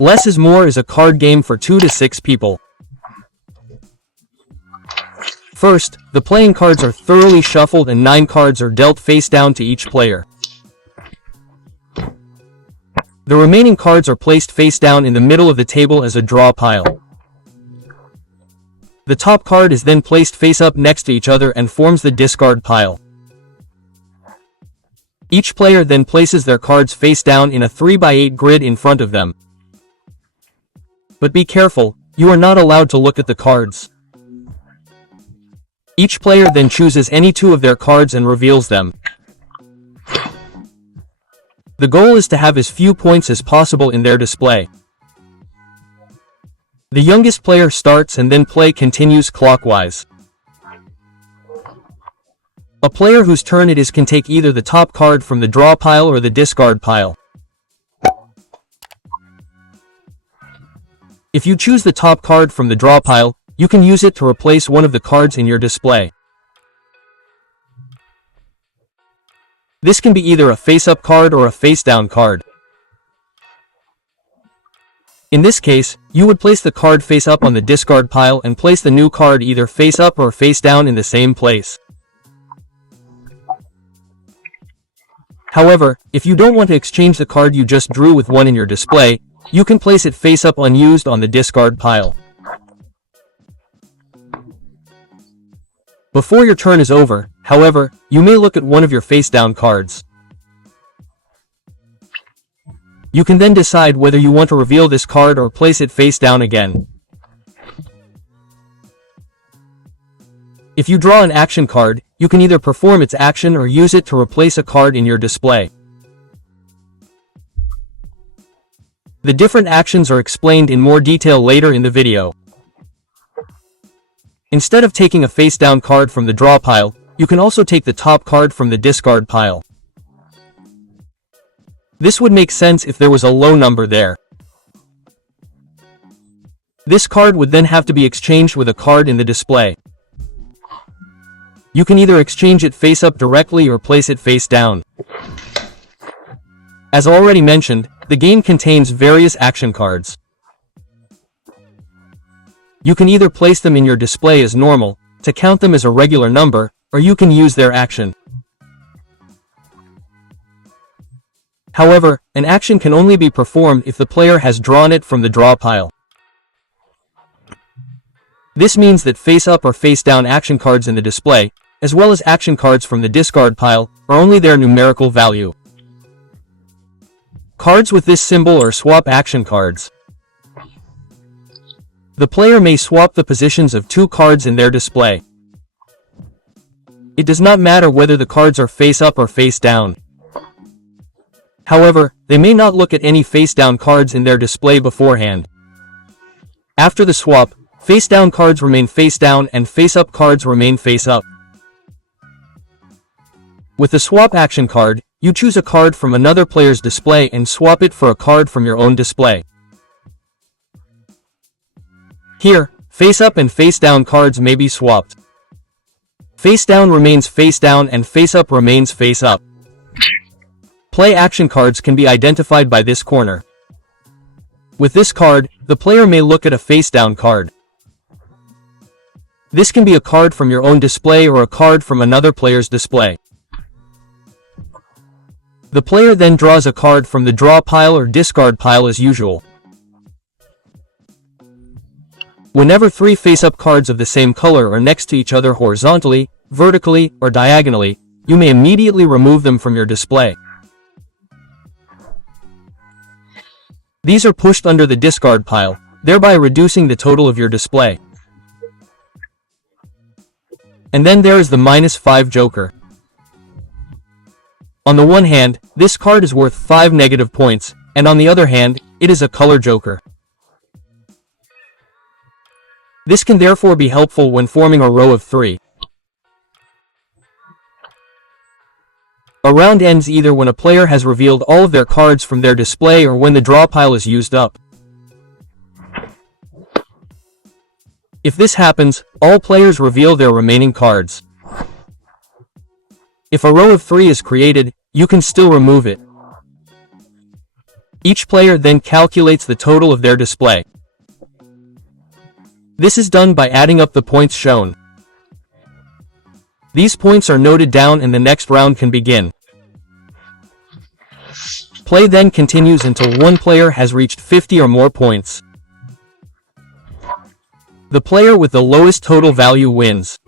Less is More is a card game for 2 to 6 people. First, the playing cards are thoroughly shuffled and 9 cards are dealt face down to each player. The remaining cards are placed face down in the middle of the table as a draw pile. The top card is then placed face up next to each other and forms the discard pile. Each player then places their cards face down in a 3x8 grid in front of them. But be careful, you are not allowed to look at the cards. Each player then chooses any 2 of their cards and reveals them. The goal is to have as few points as possible in their display. The youngest player starts and then play continues clockwise. A player whose turn it is can take either the top card from the draw pile or the discard pile. If you choose the top card from the draw pile, you can use it to replace one of the cards in your display. This can be either a face-up card or a face-down card. In this case, you would place the card face up on the discard pile and place the new card either face up or face down in the same place. However, if you don't want to exchange the card you just drew with one in your display, you can place it face up unused on the discard pile. Before your turn is over, however, you may look at one of your face-down cards. You can then decide whether you want to reveal this card or place it face down again. If you draw an action card, you can either perform its action or use it to replace a card in your display. The different actions are explained in more detail later in the video. Instead of taking a face-down card from the draw pile, you can also take the top card from the discard pile. This would make sense if there was a low number there. This card would then have to be exchanged with a card in the display. You can either exchange it face up directly or place it face down. As already mentioned, the game contains various action cards. You can either place them in your display as normal, to count them as a regular number, or you can use their action. However, an action can only be performed if the player has drawn it from the draw pile. This means that face-up or face-down action cards in the display, as well as action cards from the discard pile, are only their numerical value. Cards with this symbol are swap action cards. The player may swap the positions of 2 cards in their display. It does not matter whether the cards are face up or face down. However, they may not look at any face down cards in their display beforehand. After the swap, face down cards remain face down and face up cards remain face up. With the swap action card, you choose a card from another player's display and swap it for a card from your own display. Here, face-up and face-down cards may be swapped. Face-down remains face-down and face-up remains face-up. Play action cards can be identified by this corner. With this card, the player may look at a face-down card. This can be a card from your own display or a card from another player's display. The player then draws a card from the draw pile or discard pile as usual. Whenever 3 face-up cards of the same color are next to each other horizontally, vertically, or diagonally, you may immediately remove them from your display. These are pushed under the discard pile, thereby reducing the total of your display. And then there is the -5 joker. On the one hand, this card is worth 5 negative points, and on the other hand, it is a color joker. This can therefore be helpful when forming a row of 3. A round ends either when a player has revealed all of their cards from their display or when the draw pile is used up. If this happens, all players reveal their remaining cards. If a row of 3 is created, you can still remove it. Each player then calculates the total of their display. This is done by adding up the points shown. These points are noted down and the next round can begin. Play then continues until one player has reached 50 or more points. The player with the lowest total value wins.